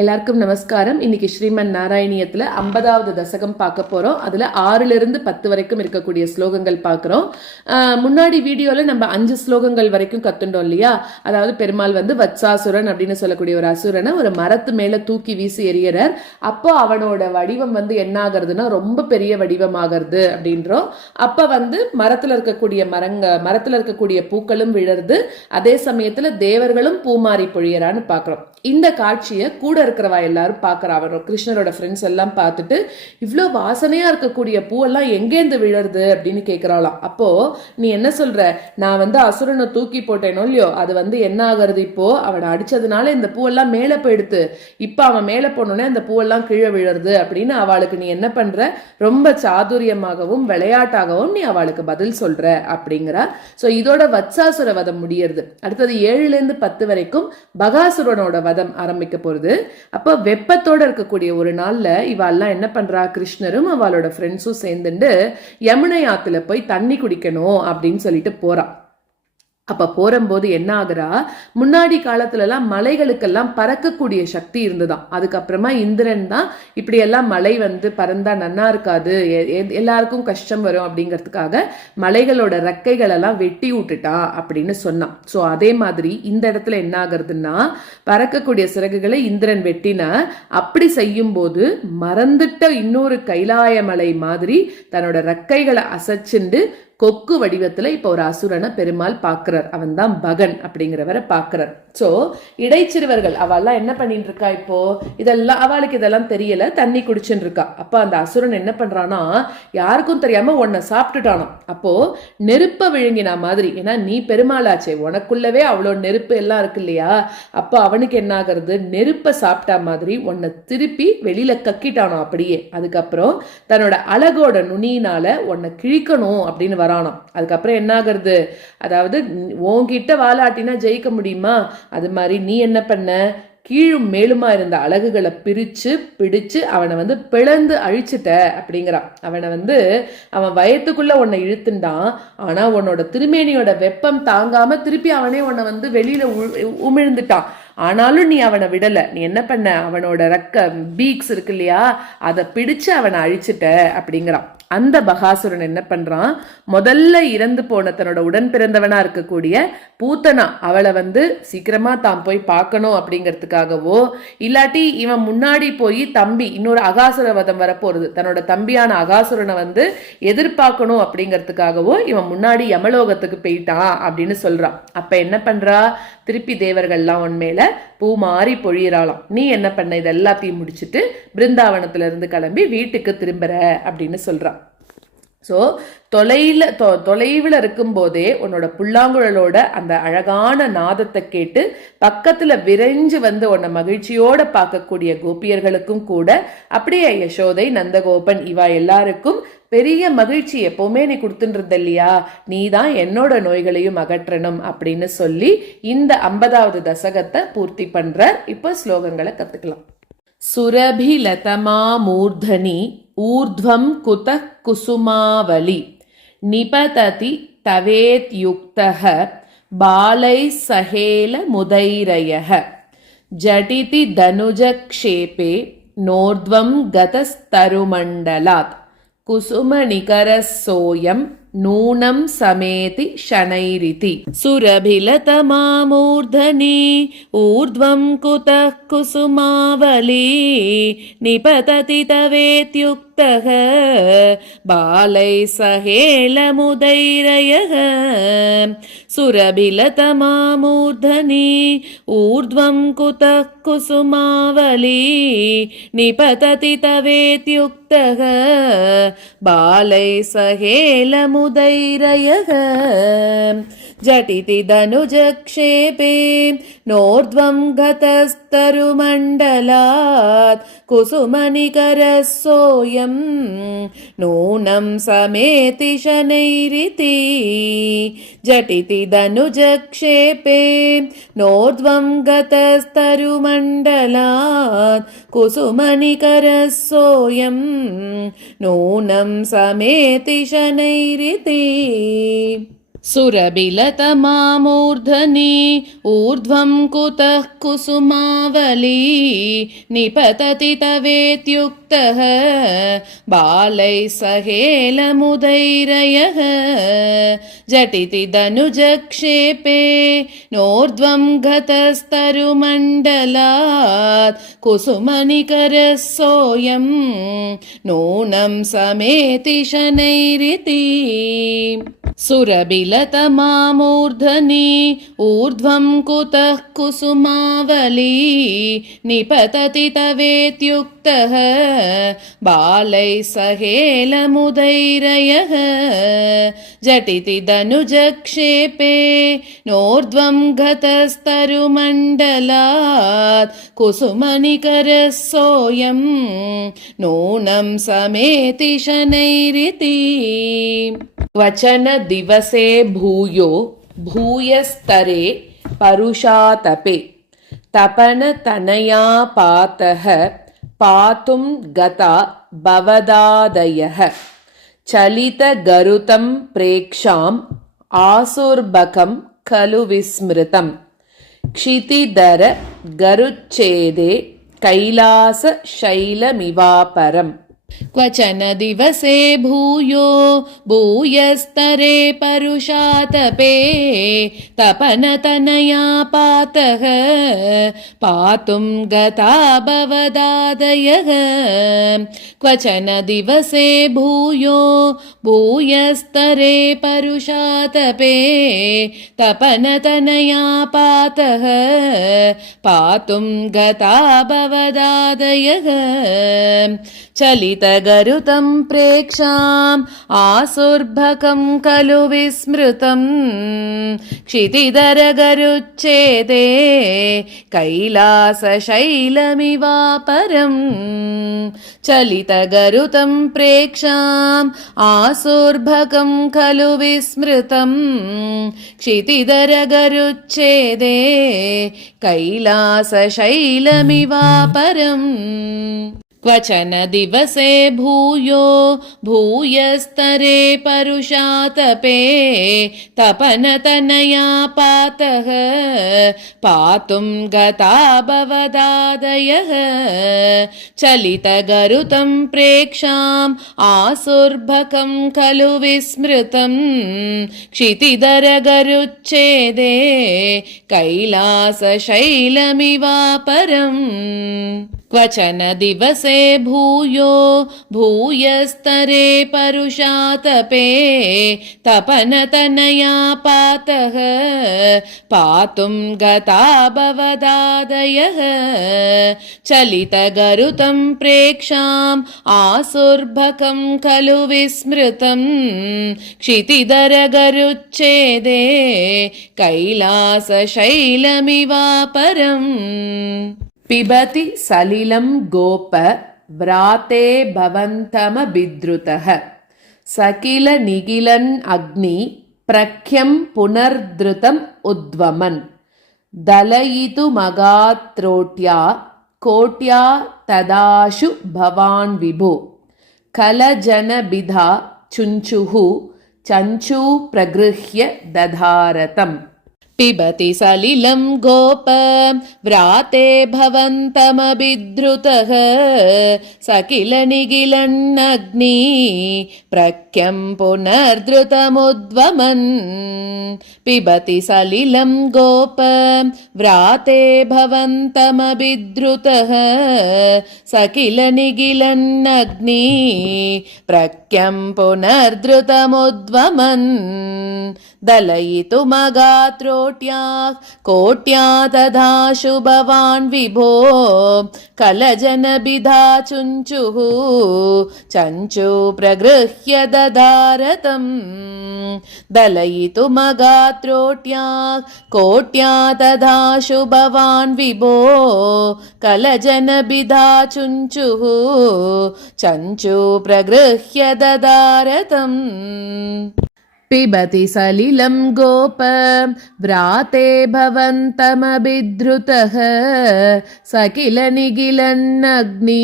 எல்லாருக்கும் நமஸ்காரம். இன்னைக்கு ஸ்ரீமன் நாராயணியத்துல 50வது தசகம் பார்க்க போறோம். அதுல 6லிருந்து 10 வரைக்கும் இருக்கக்கூடிய ஸ்லோகங்கள் பார்க்கிறோம். முன்னாடி வீடியோல நம்ம 5 ஸ்லோகங்கள் வரைக்கும் கத்துண்டோம் இல்லையா? அதாவது பெருமாள் வத்சாசுரன் அப்படின்னு சொல்லக்கூடிய ஒரு அசுரனை ஒரு மரத்து மேல தூக்கி வீசி எறியறார். அப்போ அவனோட வடிவம் என்ன ஆகுறதுன்னா ரொம்ப பெரிய வடிவமாகிறது அப்படின்றோம். அப்ப மரத்துல இருக்கக்கூடிய பூக்களும் விழருது. அதே சமயத்துல தேவர்களும் பூமாரி பொழியறான்னு பாக்குறோம். இந்த காட்சியை கூட இருக்கிறவா எல்லாரும் பாக்குறா. அவர் கிருஷ்ணரோட ஃப்ரெண்ட்ஸ் எல்லாம் பார்த்துட்டு இவ்வளவு வாசனையா இருக்கக்கூடிய பூவெல்லாம் எங்கேந்து விழருது அப்படின்னு கேட்கிறாளாம். அப்போ நீ என்ன சொல்ற, நான் அசுரனை தூக்கி போட்டேனோ இல்லையோ, அது என்ன ஆகுறது, இப்போ அவனை அடிச்சதுனால இந்த பூவெல்லாம் மேல போயிடுத்து, இப்ப அவன் மேல போனோடனே அந்த பூவெல்லாம் கீழே விழருது அப்படின்னு அவளுக்கு நீ என்ன பண்ற, ரொம்ப சாதுரியமாகவும் விளையாட்டாகவும் நீ அவளுக்கு பதில் சொல்ற அப்படிங்கிறா. சோ இதோட வத்சாசுர வதம் முடியறது. அடுத்தது 7லிருந்து 10 வரைக்கும் பகாசுரனோட வதம் ஆரம்பிக்க போறது. அப்ப வெப்பத்தோட இருக்கக்கூடிய ஒரு நாள்ல இவெல்லாம் என்ன பண்றா, கிருஷ்ணரும் அவளோட ஃப்ரெண்ட்ஸும் சேர்ந்துட்டு யமுனை ஆத்துல போய் தண்ணி குடிக்கணும் அப்படின்னு சொல்லிட்டு போறா. அப்ப போறம்போது என்ன ஆகுறா, முன்னாடி காலத்துல எல்லாம் மலைகளுக்கெல்லாம் பறக்கக்கூடிய சக்தி இருந்துதான். அதுக்கப்புறமா இந்திரன் தான் இப்படி எல்லாம் மலை பறந்தா நன்னா இருக்காது, எல்லாருக்கும் கஷ்டம் வரும் அப்படிங்கிறதுக்காக மலைகளோட ரெக்கைகள் எல்லாம் வெட்டி விட்டுட்டான் அப்படின்னு சொன்னான். சோ அதே மாதிரி இந்த இடத்துல என்ன ஆகுறதுன்னா, பறக்கக்கூடிய சிறகுகளை இந்திரன் வெட்டின. அப்படி செய்யும் போது மறந்துட்ட இன்னொரு கைலாய மலை மாதிரி தன்னோட ரெக்கைகளை அசைச்சுண்டு கொக்கு வடிவத்துல இப்ப ஒரு அசுரனை பெருமாள் பாக்குறார். அவன் தான் பகன் அப்படிங்கிறவரை பாக்குறார். சோ இடைச்சிறுவர்கள் அவெல்லாம் என்ன பண்ணிட்டு இருக்கா, இப்போ அவளுக்கு இதெல்லாம் தெரியல, தண்ணி குடிச்சுட்டு இருக்கா. அப்ப அந்த அசுரன் என்ன பண்றானா, யாருக்கும் தெரியாம உன்னை சாப்பிட்டுட்டானோ. அப்போ நெருப்ப விழுங்கினா மாதிரி, ஏன்னா நீ பெருமாளாச்சே, உனக்குள்ளவே அவ்வளோ நெருப்பு எல்லாம் இருக்கு இல்லையா, அப்ப அவனுக்கு என்ன ஆகுறது, நெருப்ப சாப்பிட்டா மாதிரி உன்னை திருப்பி வெளியில கக்கிட்டானோ அப்படியே. அதுக்கப்புறம் தன்னோட அழகோட நுனியினால உன்னை கிழிக்கணும் அப்படின்னு வரானாம். அதுக்கப்புறம் என்ன ஆகுறது, அதாவது உன்கிட்ட வாலாட்டினா ஜெயிக்க முடியுமா, அது மாதிரி நீ என்ன பண்ண, கீழும் மேலுமா இருந்த அழகுகளை பிடிச்சு அவனை பிளந்து அழிச்சிட்ட அப்படிங்கிறான். அவனை அவன் வயத்துக்குள்ள உன்னை இழுத்துண்டான். ஆனா உன்னோட திருமேனியோட வெப்பம் தாங்காம திருப்பி அவனே உன்னை வெளியில உமிழ்ந்துட்டான். ஆனாலும் நீ அவனை விடல. நீ என்ன பண்ண, அவனோட பீக்ஸ் இருக்கு இல்லையா, அதை பிடிச்சு அவனை அழிச்சிட்ட அப்படிங்கிறான். அந்த பகாசுரன் என்ன பண்றான், முதல்ல இறந்து போன தன்னோட உடன் பிறந்தவனா இருக்கக்கூடிய பூத்தனா அவளை சீக்கிரமா தான் போய் பார்க்கணும் அப்படிங்கிறதுக்காகவோ, இல்லாட்டி இவன் முன்னாடி போய் தம்பி இன்னொரு அகாசுர வதம் வரப்போறது, தன்னோட தம்பியான அகாசுரனை எதிர்பார்க்கணும் அப்படிங்கிறதுக்காகவோ இவன் முன்னாடி யமலோகத்துக்கு போயிட்டான் அப்படின்னு சொல்றான். அப்ப என்ன பண்றா, திருப்பி தேவர்கள்லாம் உன் மேல பூ மாறி பொழியறாளாம். நீ என்ன பண்ண, இது எல்லாத்தையும் முடிச்சுட்டு பிருந்தாவனத்துல இருந்து கிளம்பி வீட்டுக்கு திரும்புற அப்படின்னு சொல்றான். ஸோ தொலைவில் இருக்கும் போதே உன்னோட புல்லாங்குழலோட அந்த அழகான நாதத்தை கேட்டு பக்கத்துல விரைஞ்சு உன்னை மகிழ்ச்சியோட பார்க்கக்கூடிய கோபியர்களுக்கும் கூட, அப்படியே யசோதை, நந்தகோபன், இவா எல்லாருக்கும் பெரிய மகிழ்ச்சி எப்பவுமே நீ கொடுத்துட்டு இல்லையா, நீ தான் என்னோட நோய்களையும் அகற்றணும் அப்படின்னு சொல்லி இந்த 50வது தசகத்தை பூர்த்தி பண்ற. இப்போ ஸ்லோகங்களை கத்துக்கலாம். சுரபிலதமா மூர்தனி ஊர்த்வம் குதः குசுமாவலி நிபததி தவேத்யுக்தः பாலைः சஹேல முதைரயः ஜடிதி தனுஜக்ஷேபே நோர்த்வம் கதஸ்தருமண்டலாத் குசுமநிகரசோயம் நூனம் சமேதி ஷனைரிதி சுரபிலதமாமூர்தனி ஊர்த்வம் குதः குசுமாவலி நிபததி தவேத்யுக்தः பாலைः சஹேலமுதைரயः சுரபிலதமாமூர்தனி ஊர்த்வம் குதः குசுமாவலி நிபததி தவேத்யுக்தः பாலைः சஹேலமுதைரயः ஜடிதி தனுஜக்ஷேபே நோர்த்வம் கதஸ்தருமண்டலாத் குசுமநிகரசோயம் நூனம் சமேதி ஷனைரிதி ஜடிதி தனுஜக்ஷேபே நோர்த்வம் கதஸ்தருமண்டலாத் குசுமநிகரசோயம் நூனம் சமேதி ஷனைரிதி सुरबिलतमामूर्धनि ऊर्ध्वं कुतः कुसुमावली निपतति तवेत्युक्तः बालैः सहेलमुदैरयः झटिति धनुजक्षेपे नोर्ध्वं गतस्तरुमण्डलात् कुसुमनिकरः सोऽयं नूनं समेति शनैरिति सुरबिलतमामूर्धनि ऊर्ध्वं कुतः कुसुमावली निपतति तवेत्युक्तः बालैः सहेलमुदैरयः झटिति धनुजक्षेपे नोर्ध्वं गतस्तरुमण्डलात् कुसुमनिकरः सोऽयं नूनं समेति शनैरिति क्वचन दिवसे भूयो भूयस्तरे परुषातपे तपनतनयापातः पातुं गता भवदादयः चलितगरुतं प्रेक्षाम् आसुर्बकं खलु विस्मृतम् क्षितिधर गरुच्छेदे कैलासशैलमिवापरम् क्वचन दिवसे भूयो भूयस्तरे परुषातपे तपनतनयापातः पातुं गता भवदादयः क्वचन दिवसे भूयो भूयस्तरे परुषातपे तपनतनयापातः पातुं गता भवदादयः चलितगरुतं प्रेक्षाम् आसुर्भकं खलु विस्मृतम् क्षितिधरगरुच्छेदे कैलासशैलमिवापरम् चलितगरुतं प्रेक्षाम् आसुर्भकं खलु विस्मृतम् क्षितिधरगरुच्छेदे कैलासशैलमिवापरम् क्वचन दिवसे भूयो भूयस्तरे परुषातपे तपनतनयापातः पातुं गता भवदादयः चलितगरुतं प्रेक्षाम् आसुर्भकं खलु विस्मृतम् क्षितिधरगरुच्छेदे कैलासशैलमिवापरम् क्वचन दिवसे भूयो भूयस्तरे परुषातपे तपनतनयापातः पातुं गता भवदादयः चलितगरुतं प्रेक्षाम् आसुर्भकं खलु विस्मृतम् क्षितिधरगरुच्छेदे कैलासशैलमिवापरम् पिबति सलिलं गोप व्राते भवन्तमभिद्रुतः सकिल निगिलन् अग्नि प्रख्यं पुनर्धृतम् उद्वमन् दलयितुमगात्रोट्या कोट्या तदाशु भवान् विभो कलजनबिधा चुञ्चुः चञ्चू प्रगृह्य दधारतम् पिबति सलिलं गोप व्राते भवन्तमभिद्रुतः सकिल निगिलन्नग्नि प्रख्यं पुनर्धृतमुद्वमन् पिबति सलिलं गोप व्राते भवन्तमभिद्रुतः सकिल निगिलन्नग्नि प्रख्यं पुनर्धृतमुद्वमन् दलयितुमगात्रोट्या कोट्या तदाशु भवान् विभो कलजनबिधा चुञ्चुः चञ्चू प्रगृह्य दधारतम् दलयितुमगात्रोट्या कोट्या तदाशु भवान् विभो कलजनबिधा चुञ्चुः चञ्चू प्रगृह्य दधारतम् पिबति सलिलं गोप व्राते भवन्तमभिद्रुतः स किल निगिलन्नग्नि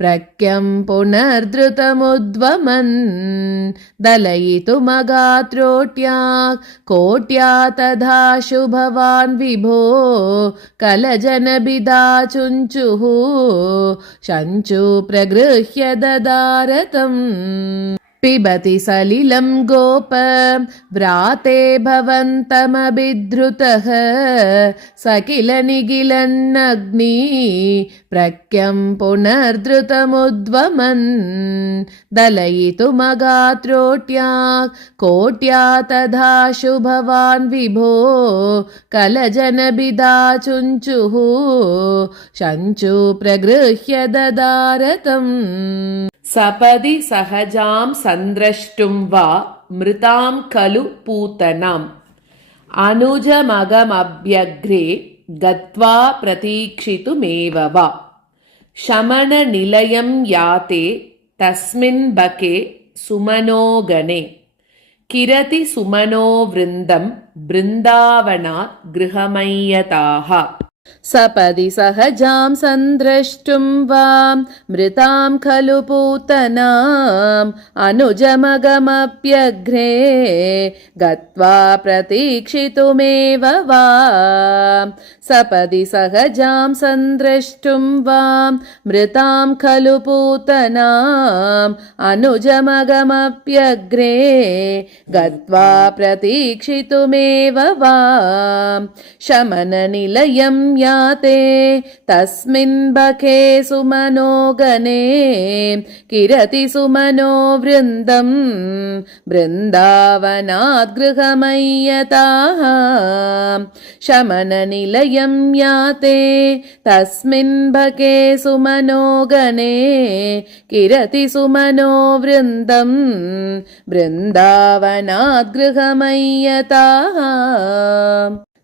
प्रख्यं पुनर्धृतमुद्वमन् दलयितुमगात्रोट्या कोट्या तथा शुभवान् विभो कलजनबिदाचुञ्चुः शञ्चु प्रगृह्य ददारतम् पिबति सलिलं गोप व्राते भवन्तमभिद्रुतः स किल निगिलन्नग्नि प्रख्यं पुनर्धृतमुद्वमन् दलयितुमगात्रोट्या कोट्या तथा शुभवान् विभो कलजनबिदाचुञ्चुः शञ्चु प्रगृह्य ददारतम् सपदि सहजां संद्रष्टुं वा मृतां खलु पूतनाम् अनुजमगमभ्यग्रे गत्वा प्रतीक्षितुमेव वा शमननिलयं याते तस्मिन् बके सुमनो गणे किरति सुमनो वृन्दं बृन्दावनात् गृहमय्यताः सपदि सहजां संद्रष्टुं वा मृतां खलु पूतनाम् अनुजमगमप्यग्रे गत्वा प्रतीक्षितुमेव वा सपदि सहजां संद्रष्टुं वा मृतां खलु पूतनाम् अनुजमगमप्यग्रे गत्वा प्रतीक्षितुमेव वा शमननिलयं याते तस्मिन् बके सुमनो गणे किरति सुमनो वृन्दं बृन्दावनात् गृहमय्यताः शमननिलयं याते तस्मिन् बके सुमनो गणे किरति सुमनो वृन्दं बृन्दावनात् गृहमय्यताः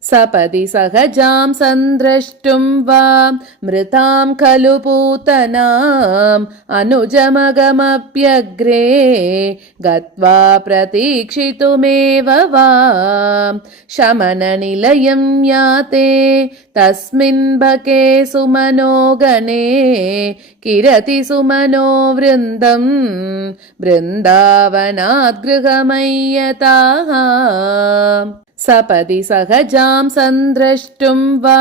सपदि सहजां संद्रष्टुं वा मृतां खलु पूतनाम् अनुजमगमप्यग्रे गत्वा प्रतीक्षितुमेव वा शमननिलयं याते तस्मिन् बके सुमनो गणे किरति सुमनो वृन्दं बृन्दावनात् गृहमय्यताः सपदि सहजां संद्रष्टुं वा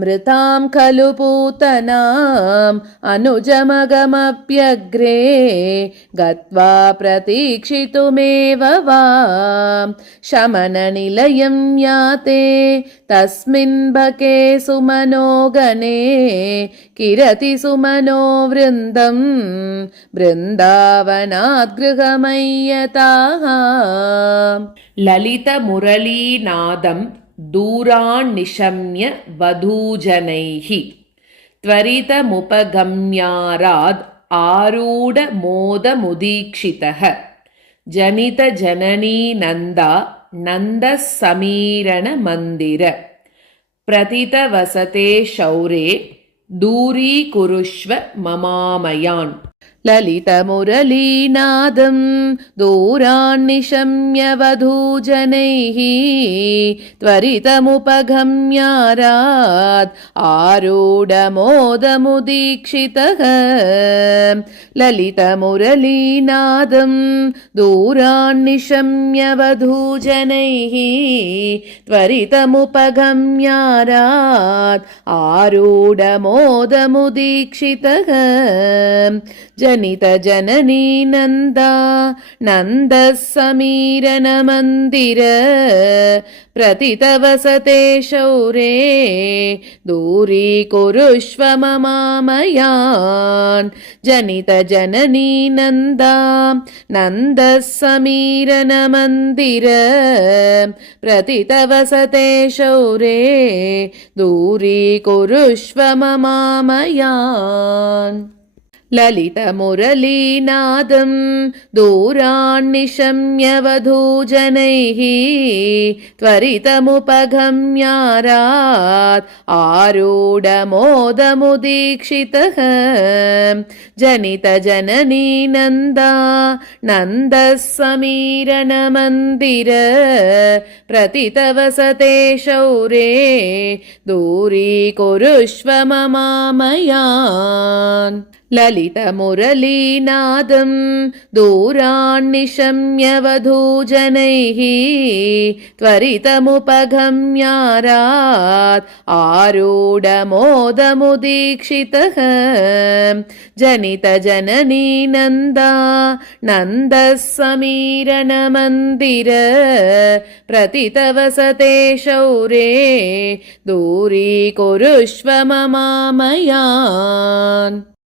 मृतां खलु पूतनाम् अनुजमगमप्यग्रे गत्वा प्रतीक्षितुमेव वा शमननिलयं याते तस्मिन् बके सुमनो गणे किरति सुमनो वृन्दं बृन्दावनात् गृहमय्यताः ललितमुरलीनादं दूरान्निशम्य वधूजनैः त्वरितमुपगम्याराद् आरूढमोदमुदीक्षितः जनितजननीनन्दा नन्दः समीरणमन्दिर प्रतितवसते शौरे दूरीकुरुष्व ममामयान् ललितमुरलीनादं दूरान्निशम्य वधूजनैः त्वरितमुपगम्याराद् आरूढमोदमुदीक्षितः ललितमुरलीनादं दूरान्निशम्य वधूजनैः त्वरितमुपगम्याराद् आरूढमोदमुदीक्षितः जनितजननी नन्दा नन्दः समीरणमन्दिर प्रतितवसते शौरे दूरीकुरुष्व ममामयान् जनितजननी नन्दा नन्दः समीरणमन्दिर प्रतितवसते शौरे दूरीकुरुष्व ममामयान् ललितमुरलीनादं दूरान्निशम्यवधूजनैः त्वरितमुपगम्यारात् आरूढमोदमुदीक्षितः जनितजननी नन्दा नन्दः समीरणमन्दिर प्रतितवसते शौरे दूरीकुरुष्व ममामयान् ललितमुरलीनादं दूरान्निशम्यवधूजनैः त्वरितमुपगम्यारात् आरूढमोदमुदीक्षितः जनितजननी नन्दा नन्दः समीरणमन्दिर प्रतितवसते शौरे दूरीकुरुष्व ममामयान्।